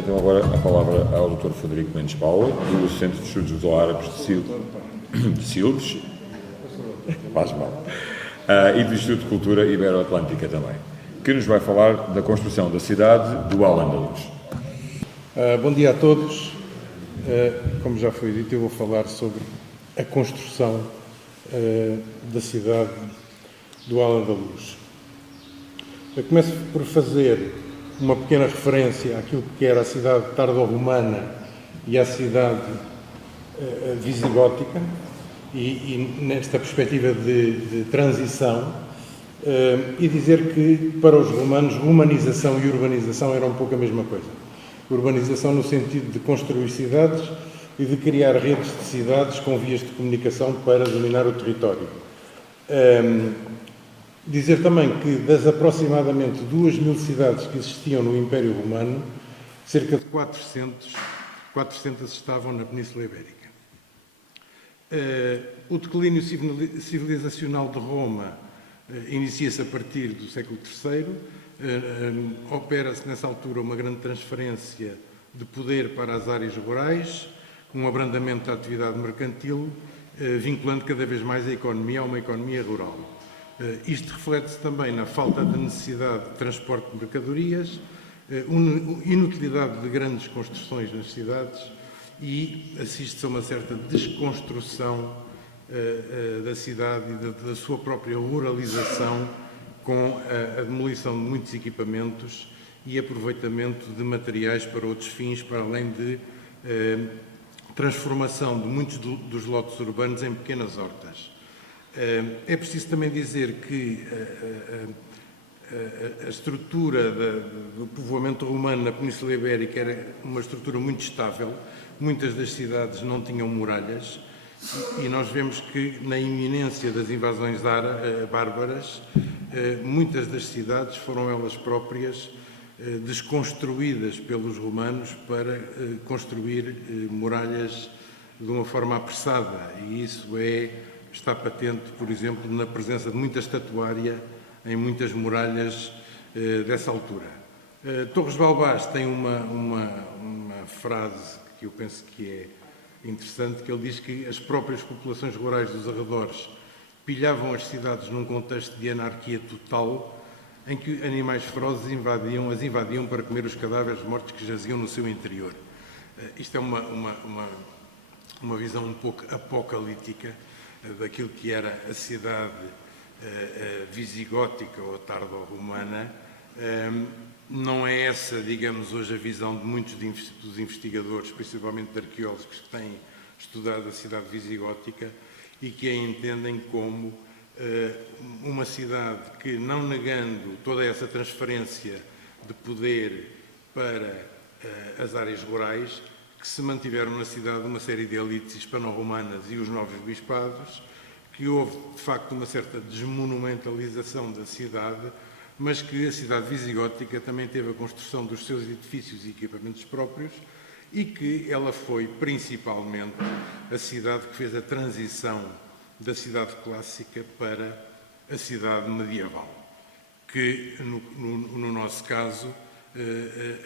passo então agora a palavra ao Dr. Frederico Mendes Paula, do Centro de Estudos Luso-Árabes de Silves, faz mal, e do Instituto de Cultura Ibero-Atlântica também, que nos vai falar da construção da cidade do Al-Andalus. Bom dia a todos. Como já foi dito, eu vou falar sobre a construção da cidade do Al-Andalus. Eu começo por fazer uma pequena referência àquilo que era a cidade tardo-romana e à cidade visigótica, e nesta perspectiva de transição, e dizer que para os romanos romanização e urbanização eram um pouco a mesma coisa. Urbanização no sentido de construir cidades e de criar redes de cidades com vias de comunicação para dominar o território. Dizer também que das aproximadamente 2.000 cidades que existiam no Império Romano, cerca de 400 estavam na Península Ibérica. O declínio civilizacional de Roma inicia-se a partir do século III. Opera-se nessa altura uma grande transferência de poder para as áreas rurais, um abrandamento da atividade mercantil, vinculando cada vez mais a economia a uma economia rural. Isto reflete-se também na falta de necessidade de transporte de mercadorias, inutilidade de grandes construções nas cidades e assiste-se a uma certa desconstrução da cidade e da sua própria ruralização, com a demolição de muitos equipamentos e aproveitamento de materiais para outros fins, para além de transformação de muitos dos lotes urbanos em pequenas hortas. É preciso também dizer que a estrutura do povoamento romano na Península Ibérica era uma estrutura muito estável. Muitas das cidades não tinham muralhas e nós vemos que, na iminência das invasões bárbaras, muitas das cidades foram elas próprias desconstruídas pelos romanos para construir muralhas de uma forma apressada, e isso está patente, por exemplo, na presença de muita estatuária em muitas muralhas dessa altura. Torres Balbás tem uma frase que eu penso que é interessante, que ele diz que as próprias populações rurais dos arredores pilhavam as cidades num contexto de anarquia total, em que animais ferozes as invadiam para comer os cadáveres mortos que jaziam no seu interior. Isto é uma visão um pouco apocalíptica daquilo que era a cidade visigótica ou tardo-romana. Não é essa, digamos, hoje a visão de muitos dos investigadores, principalmente de arqueólogos que têm estudado a cidade visigótica e que a entendem como uma cidade que, não negando toda essa transferência de poder para as áreas rurais, que se mantiveram na cidade uma série de elites hispano-romanas e os novos bispados, que houve, de facto, uma certa desmonumentalização da cidade, mas que a cidade visigótica também teve a construção dos seus edifícios e equipamentos próprios e que ela foi, principalmente, a cidade que fez a transição da cidade clássica para a cidade medieval, que, no nosso caso,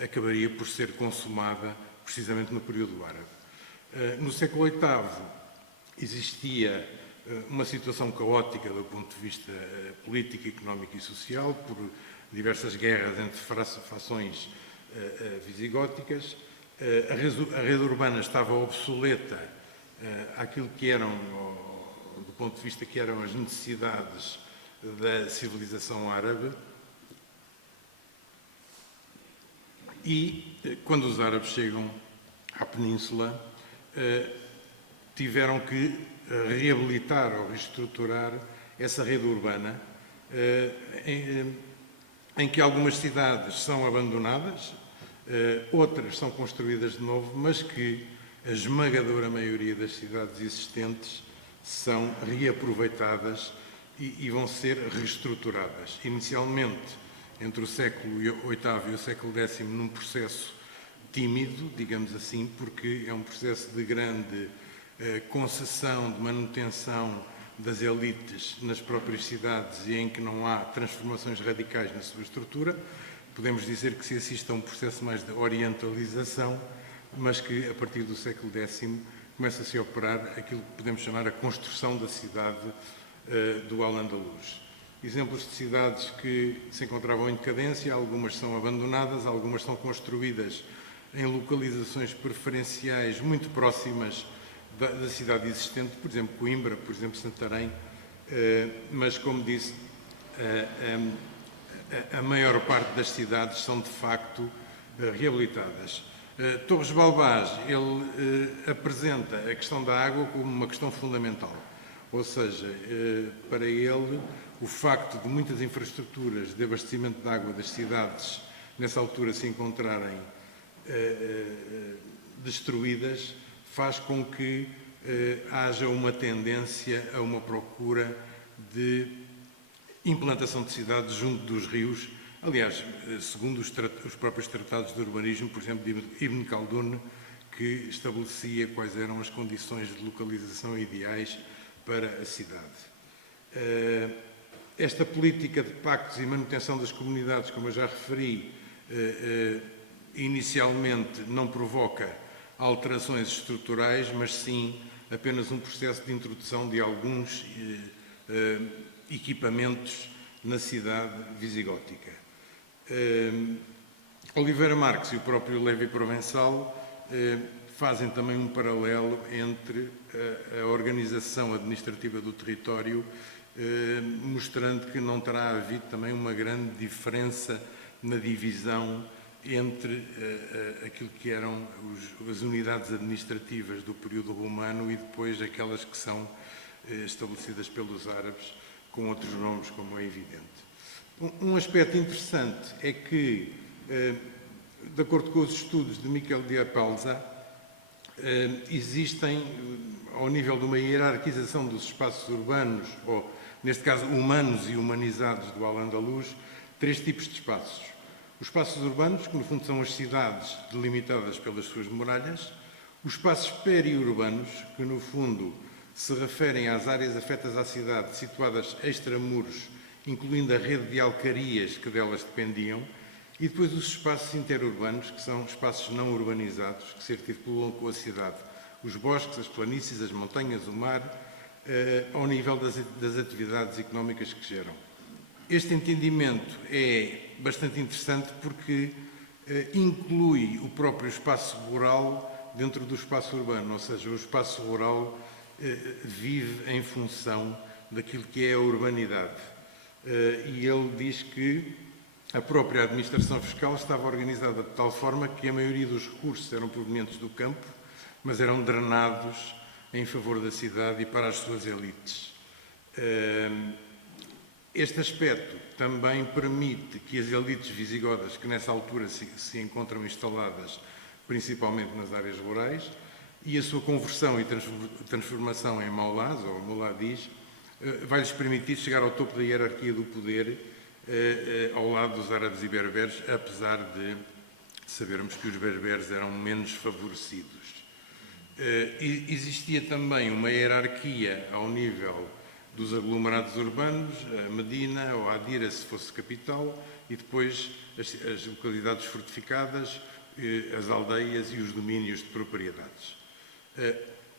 acabaria por ser consumada precisamente no período árabe. No século VIII existia uma situação caótica do ponto de vista político, económico e social, por diversas guerras entre fações visigóticas. A rede urbana estava obsoleta àquilo que eram, do ponto de vista que eram as necessidades da civilização árabe. E, quando os árabes chegam à península, tiveram que reabilitar ou reestruturar essa rede urbana, em que algumas cidades são abandonadas, outras são construídas de novo, mas que a esmagadora maioria das cidades existentes são reaproveitadas e vão ser reestruturadas. Inicialmente, entre o século VIII e o século X, num processo tímido, digamos assim, porque é um processo de grande concessão, de manutenção das elites nas próprias cidades e em que não há transformações radicais na sua estrutura, podemos dizer que se assiste a um processo mais de orientalização, mas que a partir do século X começa-se a operar aquilo que podemos chamar a construção da cidade do Al-Andalus. Exemplos de cidades que se encontravam em decadência, algumas são abandonadas, algumas são construídas em localizações preferenciais muito próximas da cidade existente, por exemplo, Coimbra, por exemplo, Santarém, mas, como disse, a maior parte das cidades são, de facto, reabilitadas. Torres Balbás, ele apresenta a questão da água como uma questão fundamental, ou seja, para ele, o facto de muitas infraestruturas de abastecimento de água das cidades, nessa altura, se encontrarem destruídas, faz com que haja uma tendência a uma procura de implantação de cidades junto dos rios. Aliás, segundo os próprios tratados de urbanismo, por exemplo, de Ibn Khaldun, que estabelecia quais eram as condições de localização ideais para a cidade. Esta política de pactos e manutenção das comunidades, como eu já referi, inicialmente não provoca alterações estruturais, mas sim apenas um processo de introdução de alguns equipamentos na cidade visigótica. Oliveira Marques e o próprio Lévi Provençal fazem também um paralelo entre a organização administrativa do território, mostrando que não terá havido também uma grande diferença na divisão entre aquilo que eram as unidades administrativas do período romano e depois aquelas que são estabelecidas pelos árabes com outros nomes, como é evidente. Um aspecto interessante é que, de acordo com os estudos de Miquel de Apalza, existem, ao nível de uma hierarquização dos espaços urbanos, ou, neste caso, humanos e humanizados do Al-Andalus, 3 tipos de espaços. Os espaços urbanos, que no fundo são as cidades delimitadas pelas suas muralhas, os espaços periurbanos, que no fundo se referem às áreas afetas à cidade, situadas extramuros, incluindo a rede de alcarias que delas dependiam, e depois os espaços interurbanos, que são espaços não urbanizados, que se articulam com a cidade. Os bosques, as planícies, as montanhas, o mar, ao nível das atividades económicas que geram. Este entendimento é bastante interessante porque inclui o próprio espaço rural dentro do espaço urbano, ou seja, o espaço rural vive em função daquilo que é a urbanidade. E ele diz que a própria administração fiscal estava organizada de tal forma que a maioria dos recursos eram provenientes do campo, mas eram drenados em favor da cidade e para as suas elites. Este aspecto também permite que as elites visigodas, que nessa altura se encontram instaladas principalmente nas áreas rurais, e a sua conversão e transformação em maulás, ou mouladis, vai-lhes permitir chegar ao topo da hierarquia do poder, ao lado dos árabes e berberes, apesar de sabermos que os berberes eram menos favorecidos. Existia também uma hierarquia ao nível dos aglomerados urbanos, a Medina ou a Adira, se fosse capital, e depois as localidades fortificadas, as aldeias e os domínios de propriedades.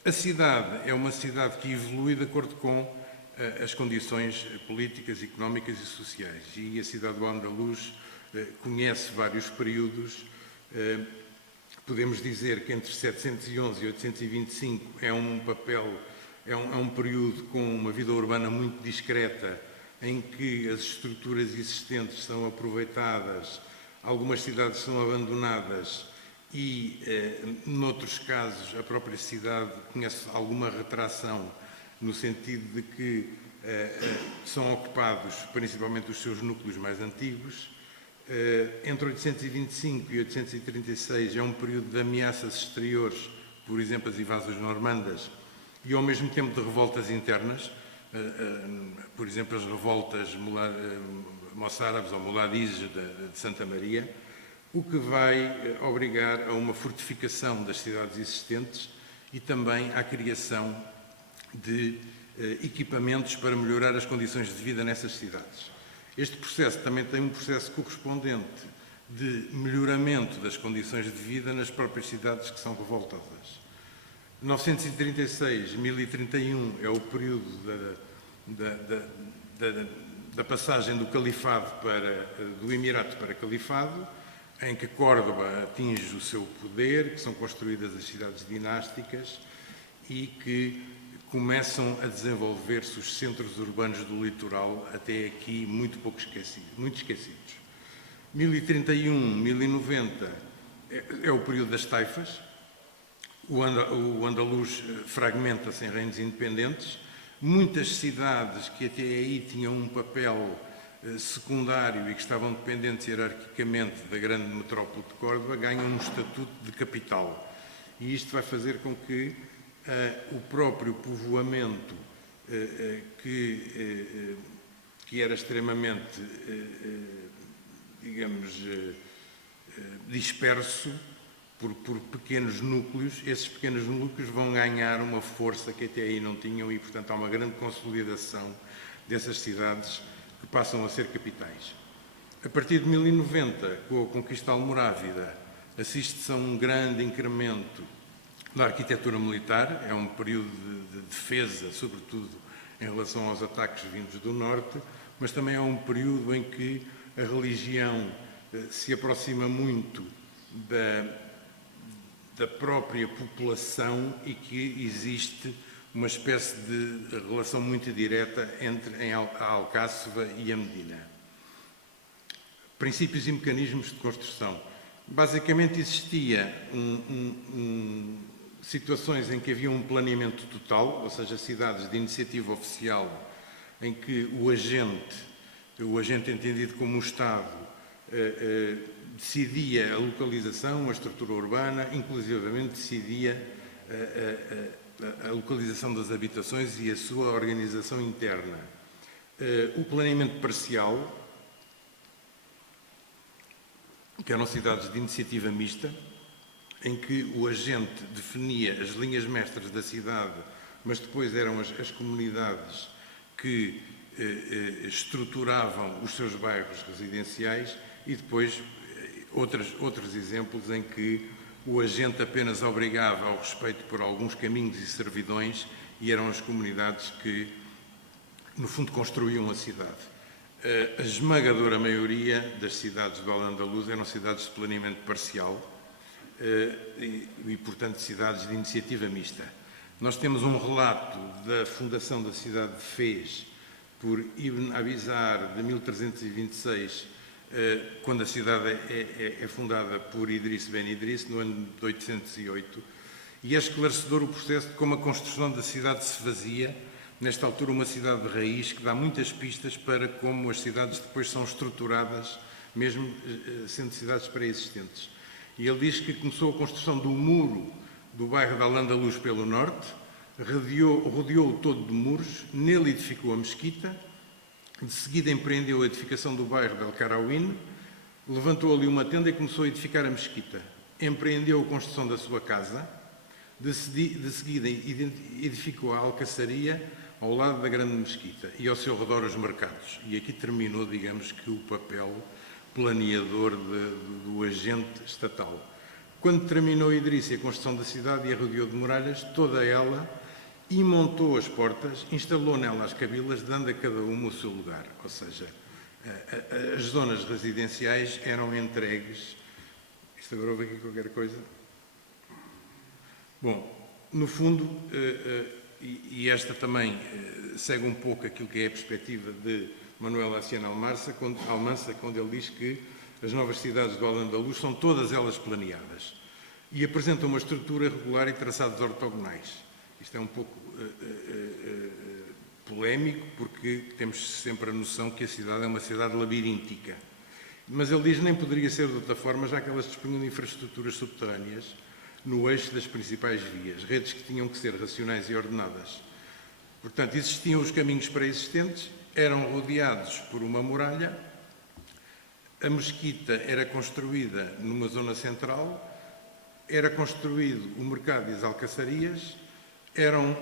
A cidade é uma cidade que evolui de acordo com as condições políticas, económicas e sociais. E a cidade do Al-Andalus conhece vários períodos. Podemos dizer que entre 711 e 825 é um período com uma vida urbana muito discreta, em que as estruturas existentes são aproveitadas, algumas cidades são abandonadas e, noutros casos, a própria cidade conhece alguma retração, no sentido de que são ocupados principalmente os seus núcleos mais antigos. Entre 825 e 836 é um período de ameaças exteriores, por exemplo, as invasões normandas, e ao mesmo tempo de revoltas internas, por exemplo, as revoltas moçárabes ou muladizes de Santa Maria, o que vai obrigar a uma fortificação das cidades existentes e também à criação de equipamentos para melhorar as condições de vida nessas cidades. Este processo também tem um processo correspondente de melhoramento das condições de vida nas próprias cidades que são revoltosas. 936-1031 é o período da passagem do califado do Emirato para califado, em que Córdoba atinge o seu poder, que são construídas as cidades dinásticas e que começam a desenvolver-se os centros urbanos do litoral, até aqui muito esquecidos. 1031, 1090 é o período das taifas. O andaluz fragmenta-se em reinos independentes. Muitas cidades que até aí tinham um papel secundário e que estavam dependentes hierarquicamente da grande metrópole de Córdoba ganham um estatuto de capital. E isto vai fazer com que o próprio povoamento, que era extremamente, digamos, disperso por pequenos núcleos, esses pequenos núcleos vão ganhar uma força que até aí não tinham e, portanto, há uma grande consolidação dessas cidades que passam a ser capitais. A partir de 1090, com a conquista almorávida, assiste-se a um grande incremento da arquitetura militar, é um período de defesa, sobretudo em relação aos ataques vindos do norte, mas também é um período em que a religião se aproxima muito da própria população e que existe uma espécie de relação muito direta entre a Alcáçova e a Medina. Princípios e mecanismos de construção. Basicamente existia situações em que havia um planeamento total, ou seja, cidades de iniciativa oficial, em que o agente entendido como um Estado, decidia a localização, a estrutura urbana, inclusivamente decidia a localização das habitações e a sua organização interna. O planeamento parcial, que eram cidades de iniciativa mista, em que o agente definia as linhas mestras da cidade, mas depois eram as comunidades que estruturavam os seus bairros residenciais e depois outros exemplos em que o agente apenas obrigava ao respeito por alguns caminhos e servidões e eram as comunidades que, no fundo, construíam a cidade. A esmagadora maioria das cidades do Al-Andalus eram cidades de planeamento parcial e, portanto, cidades de iniciativa mista. Nós temos um relato da fundação da cidade de Fez por Ibn Abizar, de 1326, quando a cidade é fundada por Idris Ben Idris, no ano de 808, e é esclarecedor o processo de como a construção da cidade se fazia, nesta altura uma cidade de raiz, que dá muitas pistas para como as cidades depois são estruturadas, mesmo sendo cidades pré-existentes. E ele diz que começou a construção do muro do bairro de Al-Andalus pelo norte, rodeou-o todo de muros, nele edificou a mesquita, de seguida empreendeu a edificação do bairro de El-Karawin, levantou ali uma tenda e começou a edificar a mesquita. Empreendeu a construção da sua casa, de seguida edificou a alcaçaria ao lado da grande mesquita e ao seu redor os mercados. E aqui terminou, digamos, que o papel planeador do agente estatal. Quando terminou Idris a construção da cidade e a rodeou de muralhas, toda ela, e montou as portas, instalou nela as cabilas, dando a cada uma o seu lugar. Ou seja, as zonas residenciais eram entregues. Isto agora houve aqui qualquer coisa? Bom, no fundo, e esta também segue um pouco aquilo que é a perspectiva de Manuel Aciano Almansa, quando ele diz que as novas cidades do Al-Andalus são todas elas planeadas e apresentam uma estrutura regular e traçados ortogonais. Isto é um pouco polémico, porque temos sempre a noção que a cidade é uma cidade labiríntica. Mas ele diz que nem poderia ser de outra forma, já que elas dispunham de infraestruturas subterrâneas no eixo das principais vias, redes que tinham que ser racionais e ordenadas. Portanto, existiam os caminhos pré-existentes, eram rodeados por uma muralha, a mesquita era construída numa zona central, era construído o mercado e as alcaçarias, eram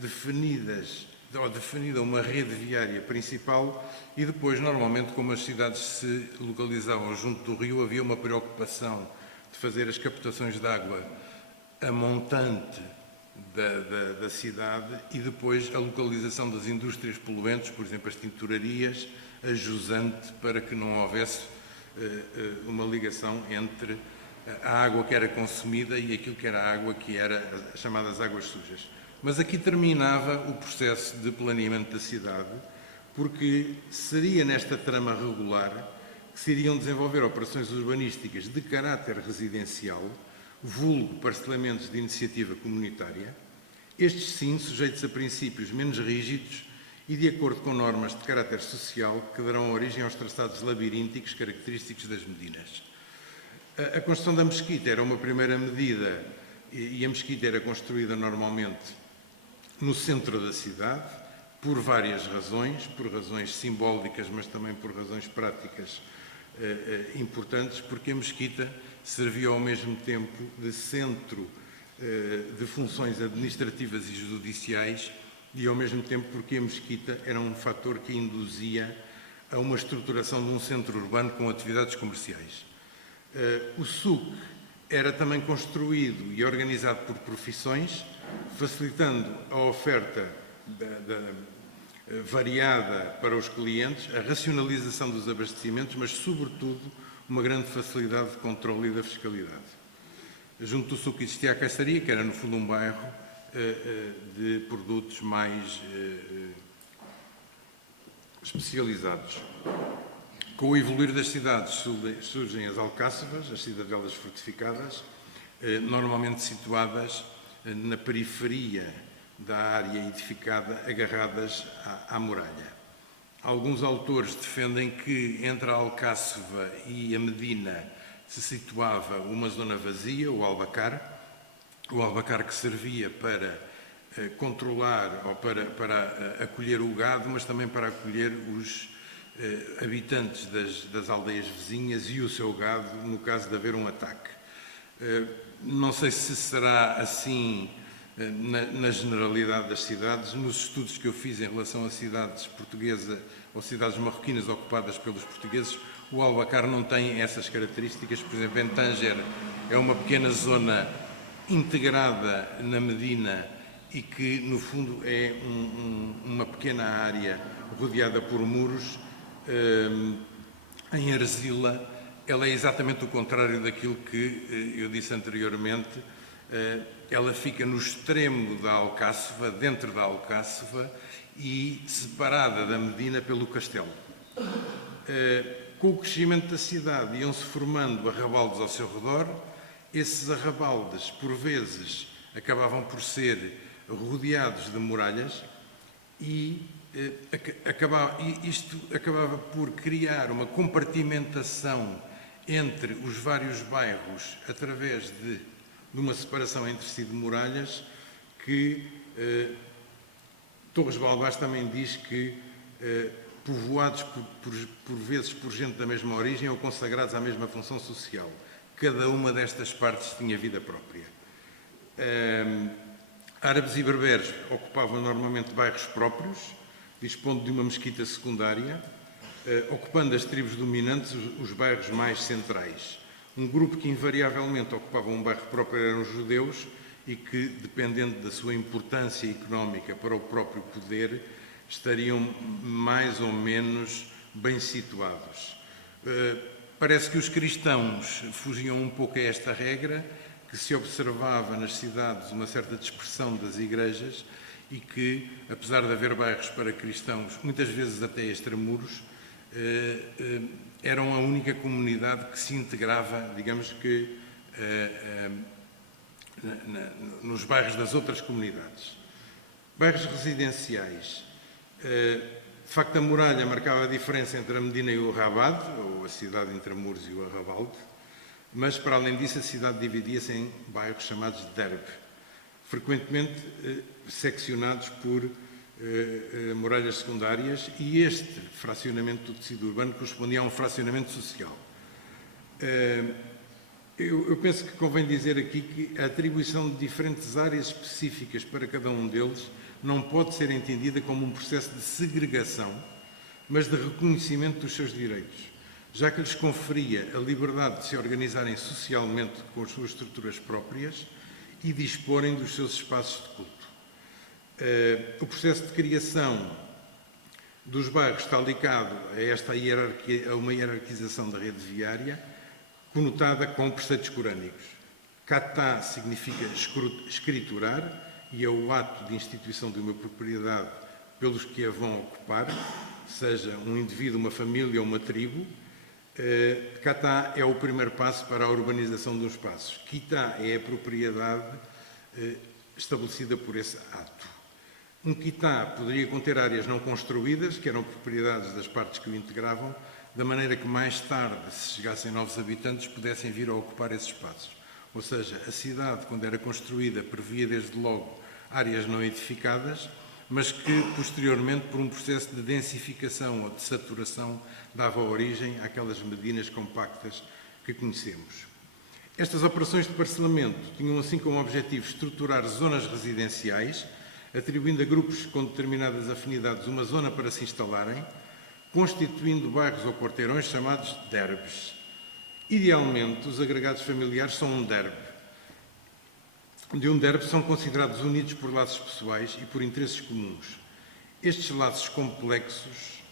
definidas ou definida uma rede viária principal e depois, normalmente, como as cidades se localizavam junto do rio, havia uma preocupação de fazer as captações de água a montante da cidade e depois a localização das indústrias poluentes, por exemplo, as tinturarias, a jusante, para que não houvesse uma ligação entre a água que era consumida e aquilo que era a água que era as chamadas águas sujas. Mas aqui terminava o processo de planeamento da cidade, porque seria nesta trama regular que se iriam desenvolver operações urbanísticas de caráter residencial, vulgo parcelamentos de iniciativa comunitária, estes sim sujeitos a princípios menos rígidos e de acordo com normas de caráter social que darão origem aos traçados labirínticos característicos das Medinas. A construção da mesquita era uma primeira medida e a mesquita era construída normalmente no centro da cidade por várias razões, por razões simbólicas, mas também por razões práticas importantes, porque a mesquita servia ao mesmo tempo de centro de funções administrativas e judiciais e ao mesmo tempo porque a mesquita era um fator que induzia a uma estruturação de um centro urbano com atividades comerciais. O SUC era também construído e organizado por profissões, facilitando a oferta variada para os clientes, a racionalização dos abastecimentos, mas, sobretudo, uma grande facilidade de controle e da fiscalidade. Junto do SUC existia a caixaria, que era, no fundo, um bairro de produtos mais especializados. Com o evoluir das cidades surgem as alcáçovas, as cidadelas fortificadas, normalmente situadas na periferia da área edificada, agarradas à muralha. Alguns autores defendem que entre a Alcáçova e a Medina se situava uma zona vazia, o albacar que servia para controlar ou para acolher o gado, mas também para acolher os habitantes das aldeias vizinhas e o seu gado, no caso de haver um ataque. Não sei se será assim na generalidade das cidades. Nos estudos que eu fiz em relação a cidades portuguesas ou cidades marroquinas ocupadas pelos portugueses, o albacar não tem essas características. Por exemplo, em Tanger é uma pequena zona integrada na Medina e que, no fundo, é uma pequena área rodeada por muros. Em Arzila, ela é exatamente o contrário daquilo que eu disse anteriormente. Ela fica no extremo da Alcáçova, dentro da Alcáçova e separada da Medina pelo castelo. Com o crescimento da cidade iam-se formando arrabaldes ao seu redor. Esses arrabaldes, por vezes, acabavam por ser rodeados de muralhas e isto acabava por criar uma compartimentação entre os vários bairros através de uma separação entre si de muralhas que Torres Balbás também diz que povoados por vezes por gente da mesma origem ou consagrados à mesma função social. Cada uma destas partes tinha vida própria. Árabes e berberes ocupavam normalmente bairros próprios, dispondo de uma mesquita secundária, ocupando as tribos dominantes os bairros mais centrais. Um grupo que invariavelmente ocupava um bairro próprio eram os judeus e que, dependendo da sua importância económica para o próprio poder, estariam mais ou menos bem situados. Parece que os cristãos fugiam um pouco a esta regra, que se observava nas cidades uma certa dispersão das igrejas e que, apesar de haver bairros para cristãos, muitas vezes até extramuros, eram a única comunidade que se integrava, digamos que, nos bairros das outras comunidades. Bairros residenciais. De facto, a muralha marcava a diferença entre a Medina e o Rabat, ou a cidade entre Muros e o Arrabalde, mas, para além disso, a cidade dividia-se em bairros chamados de derbe, frequentemente seccionados por muralhas secundárias, e este fracionamento do tecido urbano correspondia a um fracionamento social. Eu penso que convém dizer aqui que a atribuição de diferentes áreas específicas para cada um deles não pode ser entendida como um processo de segregação, mas de reconhecimento dos seus direitos, já que lhes conferia a liberdade de se organizarem socialmente com as suas estruturas próprias e disporem dos seus espaços de culto. O processo de criação dos bairros está ligado a esta hierarquia, a uma hierarquização da rede viária, conotada com preceitos corânicos. Catá significa escriturar, e é o ato de instituição de uma propriedade pelos que a vão ocupar, seja um indivíduo, uma família ou uma tribo. Catá é o primeiro passo para a urbanização dos espaços. Quitá é a propriedade estabelecida por esse ato. Um quitá poderia conter áreas não construídas, que eram propriedades das partes que o integravam, da maneira que mais tarde, se chegassem novos habitantes, pudessem vir a ocupar esses espaços. Ou seja, a cidade, quando era construída, previa desde logo áreas não edificadas, mas que, posteriormente, por um processo de densificação ou de saturação, dava origem àquelas medinas compactas que conhecemos. Estas operações de parcelamento tinham assim como objetivo estruturar zonas residenciais, atribuindo a grupos com determinadas afinidades uma zona para se instalarem, constituindo bairros ou quarteirões chamados derbes. Idealmente, os agregados familiares são um derbe. De um derbe são considerados unidos por laços pessoais e por interesses comuns. Estes laços complexos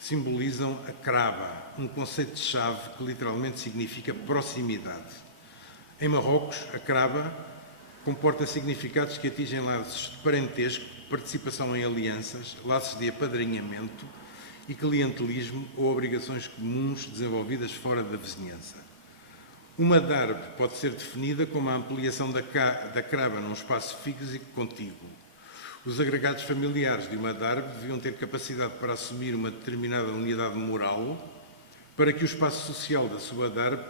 simbolizam a craba, um conceito de chave que literalmente significa proximidade. Em Marrocos, a craba comporta significados que atingem laços de parentesco, participação em alianças, laços de apadrinhamento e clientelismo ou obrigações comuns desenvolvidas fora da vizinhança. Uma darbe pode ser definida como a ampliação da craba num espaço físico contíguo. Os agregados familiares de uma darbe deviam ter capacidade para assumir uma determinada unidade moral para que o espaço social da sua darbe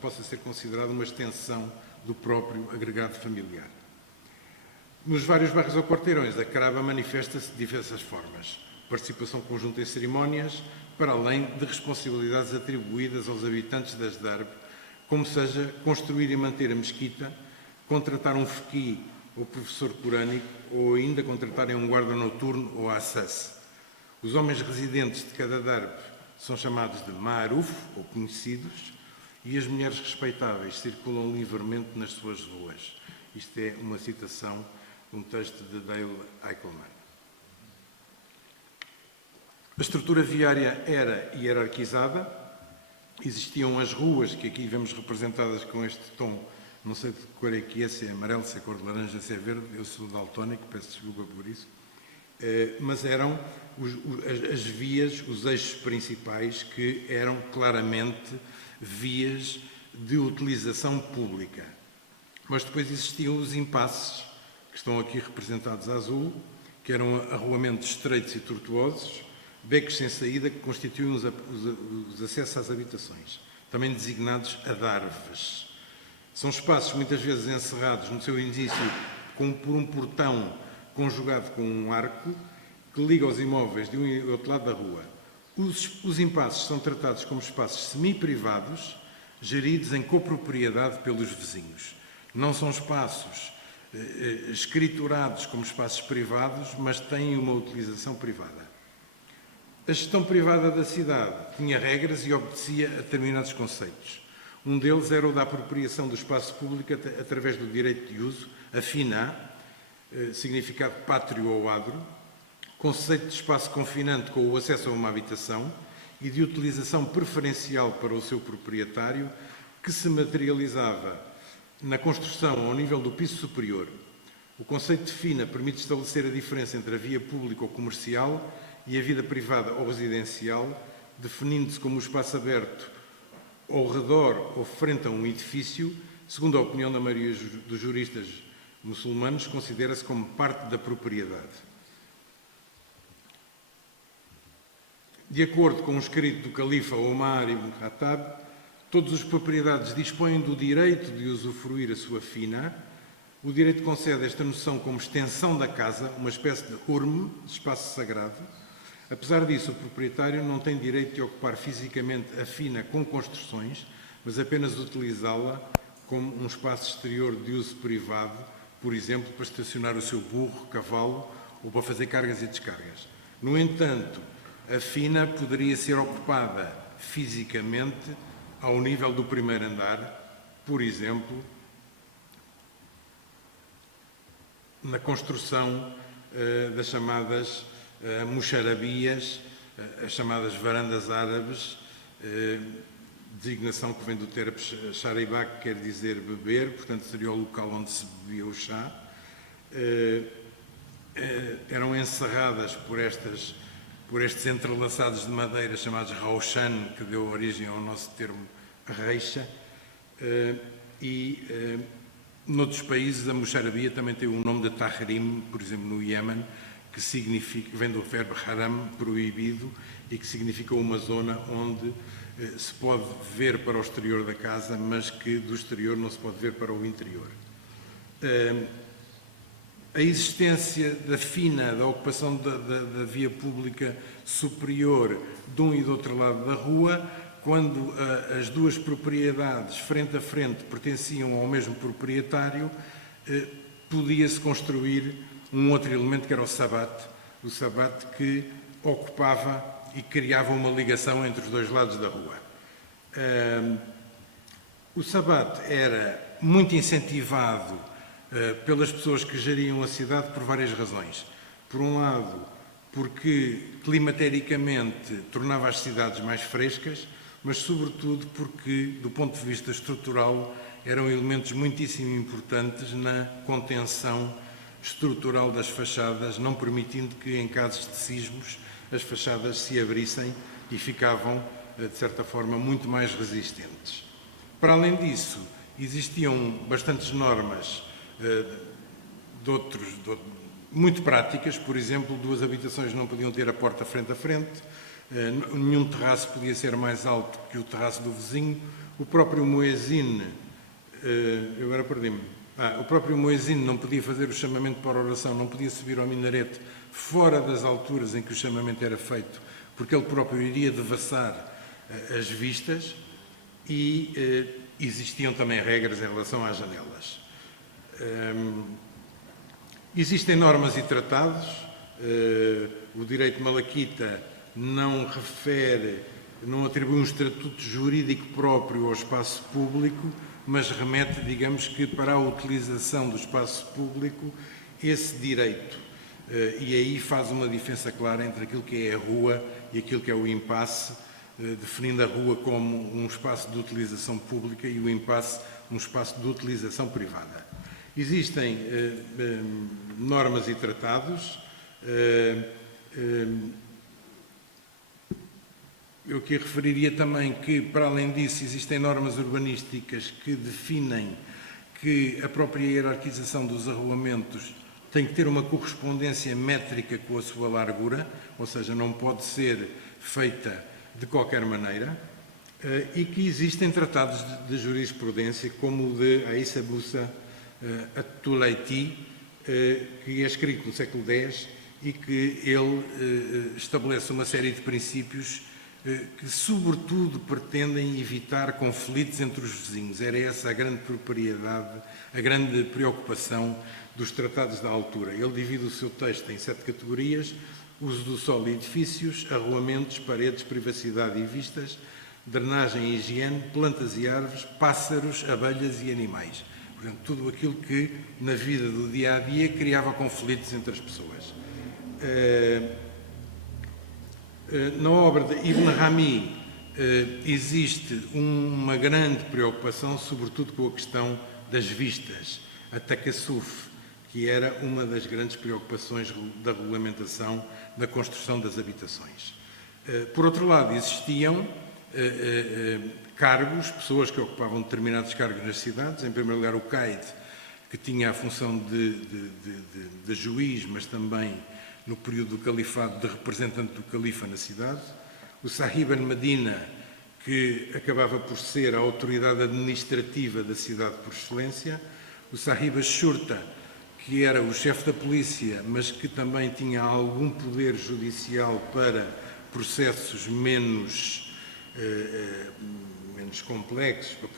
possa ser considerado uma extensão do próprio agregado familiar. Nos vários bairros ou quarteirões, a craba manifesta-se de diversas formas. Participação conjunta em cerimónias, para além de responsabilidades atribuídas aos habitantes das darbe, como seja construir e manter a mesquita, contratar um faqih ou professor corânico, ou ainda contratarem um guarda noturno ou assas. Os homens residentes de cada darbe são chamados de ma'ruf, ou conhecidos, e as mulheres respeitáveis circulam livremente nas suas ruas. Isto é uma citação de um texto de Dale Eichelman. A estrutura viária era hierarquizada, existiam as ruas, que aqui vemos representadas com este tom, não sei de que cor é que é, se é amarelo, se é cor de laranja, se é verde, eu sou daltónico, peço desculpa por isso, mas eram as vias, os eixos principais, que eram claramente vias de utilização pública. Mas depois existiam os impasses, que estão aqui representados a azul, que eram arruamentos estreitos e tortuosos, becos sem saída que constituíam os acessos às habitações, também designados adarves. São espaços muitas vezes encerrados no seu início por um portão conjugado com um arco que liga os imóveis de um e outro lado da rua. Os impasses são tratados como espaços semi-privados, geridos em copropriedade pelos vizinhos. Não são espaços escriturados como espaços privados, mas têm uma utilização privada. A gestão privada da cidade tinha regras e obedecia a determinados conceitos. Um deles era o da apropriação do espaço público através do direito de uso, a finá, significado pátrio ou adro, conceito de espaço confinante com o acesso a uma habitação e de utilização preferencial para o seu proprietário, que se materializava na construção ao nível do piso superior. O conceito de fina permite estabelecer a diferença entre a via pública ou comercial e a vida privada ou residencial, definindo-se como o espaço aberto ao redor ou frente a um edifício, segundo a opinião da maioria dos juristas muçulmanos, considera-se como parte da propriedade. De acordo com o escrito do califa Omar ibn Khattab, todos os propriedades dispõem do direito de usufruir a sua fina. O direito concede esta noção como extensão da casa, uma espécie de hurm, de espaço sagrado. Apesar disso, o proprietário não tem direito de ocupar fisicamente a fina com construções, mas apenas utilizá-la como um espaço exterior de uso privado, por exemplo, para estacionar o seu burro, cavalo ou para fazer cargas e descargas. No entanto, a fina poderia ser ocupada fisicamente ao nível do primeiro andar, por exemplo, na construção das chamadas mocharabias, as chamadas varandas árabes, designação que vem do termo charibá, que quer dizer beber, portanto seria o local onde se bebia o chá. Eram encerradas por estes entrelaçados de madeira chamados raushan, que deu origem ao nosso termo reixa, noutros países a moxarabia também tem o nome de tahrim, por exemplo no Iémen, que significa, vem do verbo haram, proibido, e que significa uma zona onde se pode ver para o exterior da casa, mas que do exterior não se pode ver para o interior. A existência da fina, da ocupação da via pública superior de um e do outro lado da rua, quando as duas propriedades frente a frente pertenciam ao mesmo proprietário, podia-se construir um outro elemento que era o sabat que ocupava e criava uma ligação entre os dois lados da rua. O sabat era muito incentivado pelas pessoas que geriam a cidade por várias razões. Por um lado, porque climatericamente tornava as cidades mais frescas, mas sobretudo porque, do ponto de vista estrutural, eram elementos muitíssimo importantes na contenção estrutural das fachadas, não permitindo que, em casos de sismos, as fachadas se abrissem e ficavam, de certa forma, muito mais resistentes. Para além disso, existiam bastantes normas muito práticas, por exemplo, duas habitações não podiam ter a porta frente a frente, nenhum terraço podia ser mais alto que o terraço do vizinho, o próprio muezzin, o próprio muezzin não podia fazer o chamamento para a oração, não podia subir ao minarete fora das alturas em que o chamamento era feito, porque ele próprio iria devassar as vistas, e existiam também regras em relação às janelas. Existem normas e tratados. O direito malaquita não atribui um estatuto jurídico próprio ao espaço público, mas remete, digamos que, para a utilização do espaço público esse direito. E aí faz uma diferença clara entre aquilo que é a rua e aquilo que é o impasse, definindo a rua como um espaço de utilização pública e o impasse um espaço de utilização privada. Existem normas e tratados. Eu aqui referiria também que, para além disso, existem normas urbanísticas que definem que a própria hierarquização dos arruamentos tem que ter uma correspondência métrica com a sua largura, ou seja, não pode ser feita de qualquer maneira, e que existem tratados de jurisprudência, como o de Aissa Boussa At-Tulaiti, que é escrito no século X e que ele estabelece uma série de princípios que, sobretudo, pretendem evitar conflitos entre os vizinhos. Era essa a grande propriedade, a grande preocupação dos tratados da altura. Ele divide o seu texto em 7 categorias: uso do solo e edifícios, arruamentos, paredes, privacidade e vistas, drenagem e higiene, plantas e árvores, pássaros, abelhas e animais. Portanto, tudo aquilo que, na vida do dia-a-dia, criava conflitos entre as pessoas. Na obra de Ibn Rami existe uma grande preocupação, sobretudo com a questão das vistas, a takassuf, que era uma das grandes preocupações da regulamentação da construção das habitações. Por outro lado, existiam cargos, pessoas que ocupavam determinados cargos nas cidades. Em primeiro lugar, o Qaid, que tinha a função de juiz, mas também, no período do califado, de representante do califa na cidade. O Sahib al-Medina, que acabava por ser a autoridade administrativa da cidade por excelência. O Sahib al-Shurta, que era o chefe da polícia, mas que também tinha algum poder judicial para processos menos complexos, para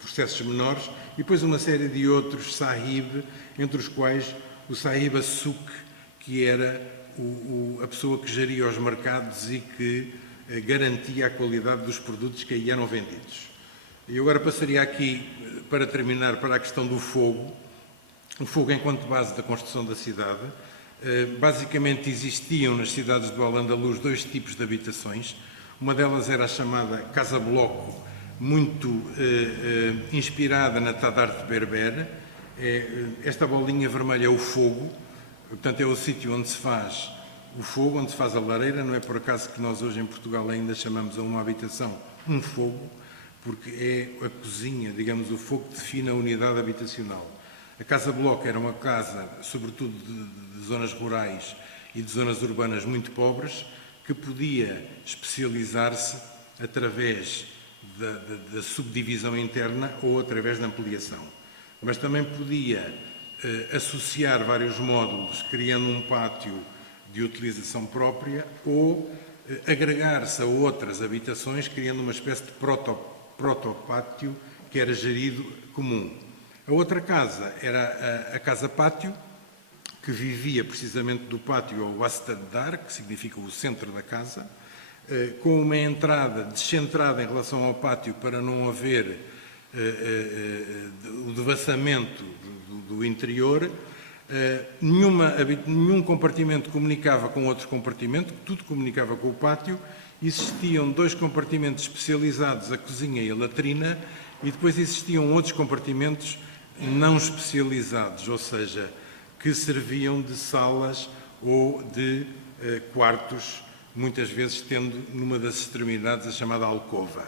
processos menores, e depois uma série de outros sahib, entre os quais o Sahib al-Suk, que era a pessoa que geria os mercados e que garantia a qualidade dos produtos que aí eram vendidos. E agora passaria aqui, para terminar, para a questão do fogo. O fogo enquanto base da construção da cidade. Basicamente existiam nas cidades do Al-Andalus 2 tipos de habitações. Uma delas era a chamada casa-bloco, muito inspirada na Tadarte Berber. Esta bolinha vermelha é o fogo, portanto é o sítio onde se faz o fogo, onde se faz a lareira. Não é por acaso que nós hoje em Portugal ainda chamamos a uma habitação um fogo, porque é a cozinha, digamos, o fogo que define a unidade habitacional. A casa-bloco era uma casa, sobretudo de zonas rurais e de zonas urbanas muito pobres, que podia especializar-se através da subdivisão interna ou através da ampliação. Mas também podia associar vários módulos, criando um pátio de utilização própria, ou agregar-se a outras habitações, criando uma espécie de protopátio que era gerido comum. A outra casa era a casa-pátio, que vivia precisamente do pátio ao Wastad-Dar, que significa o centro da casa, com uma entrada descentrada em relação ao pátio para não haver o devassamento do interior. Nenhum compartimento comunicava com outro compartimento, tudo comunicava com o pátio. Existiam 2 compartimentos especializados, a cozinha e a latrina, e depois existiam outros compartimentos não especializados, ou seja, que serviam de salas ou de quartos, muitas vezes tendo numa das extremidades a chamada alcova.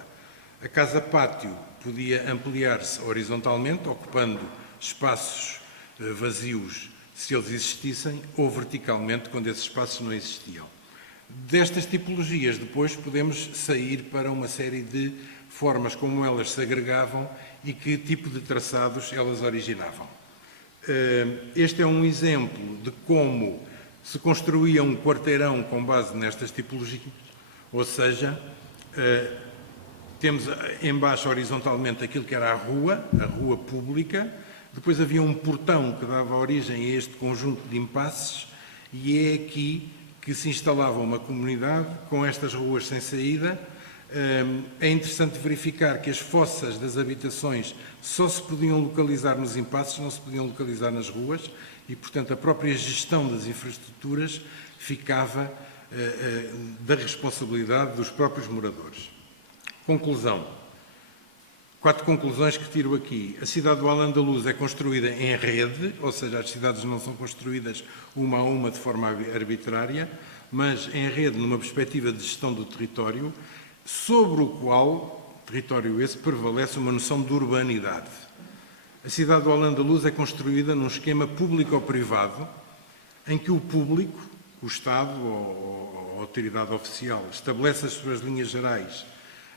A casa-pátio podia ampliar-se horizontalmente, ocupando espaços vazios, se eles existissem, ou verticalmente, quando esses espaços não existiam. Destas tipologias, depois, podemos sair para uma série de formas como elas se agregavam e que tipo de traçados elas originavam. Este é um exemplo de como se construía um quarteirão com base nestas tipologias, ou seja, temos embaixo horizontalmente aquilo que era a rua pública, depois havia um portão que dava origem a este conjunto de impasses, e é aqui que se instalava uma comunidade com estas ruas sem saída. É interessante verificar que as fossas das habitações só se podiam localizar nos impasses, não se podiam localizar nas ruas, e, portanto, a própria gestão das infraestruturas ficava da responsabilidade dos próprios moradores. Conclusão. 4 conclusões que tiro aqui. A cidade do Al-Andalus é construída em rede, ou seja, as cidades não são construídas uma a uma de forma arbitrária, mas em rede numa perspectiva de gestão do território, sobre o qual, território esse, prevalece uma noção de urbanidade. A cidade do Al-Andalus é construída num esquema público-privado, em que o público, o Estado ou a autoridade oficial, estabelece as suas linhas gerais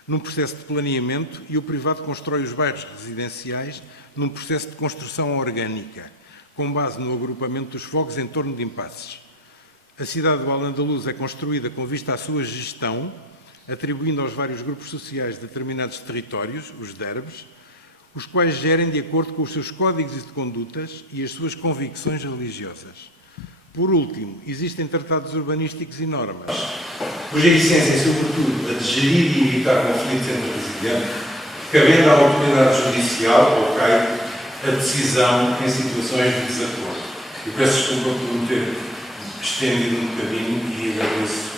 num processo de planeamento, e o privado constrói os bairros residenciais num processo de construção orgânica, com base no agrupamento dos fogos em torno de impasses. A cidade do Al-Andalus é construída com vista à sua gestão, atribuindo aos vários grupos sociais determinados territórios, os derbes, os quais gerem de acordo com os seus códigos de condutas e as suas convicções religiosas. Por último, existem tratados urbanísticos e normas, cuja essência é, sobretudo, a de gerir e evitar conflitos entre residentes, cabendo à autoridade judicial ou CAI a decisão em situações de desacordo. Eu peço desculpa por me ter estendido um bocadinho e agradeço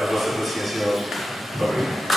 a vossa paciência. Obrigado.